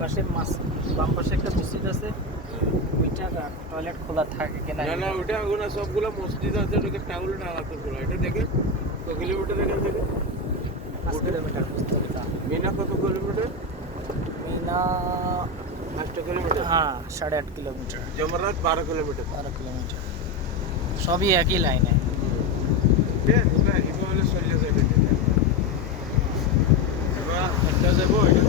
পাশে বাম পাশে একটা মসজিদ আছে, ওইটা টয়লেট খোলা থাকে কিনা। না না ওটা ওগুলো সবগুলো মসজিদ আছে, ওটাকে টাউল টাকাতে পুরো এটা দেখে তো কিলোমিটার দেখে 5 কিলোমিটার বুঝতে পারতাম। মিনা কত কিলোমিটার? মিনা 5 কিলোমিটার। হ্যাঁ 8.5 কিলোমিটার। জমরাত 12 কিলোমিটার। 12 কিলোমিটার, সবই একই লাইনে। এটা হলে চলে যাবে। এবার একটা যাবো এটা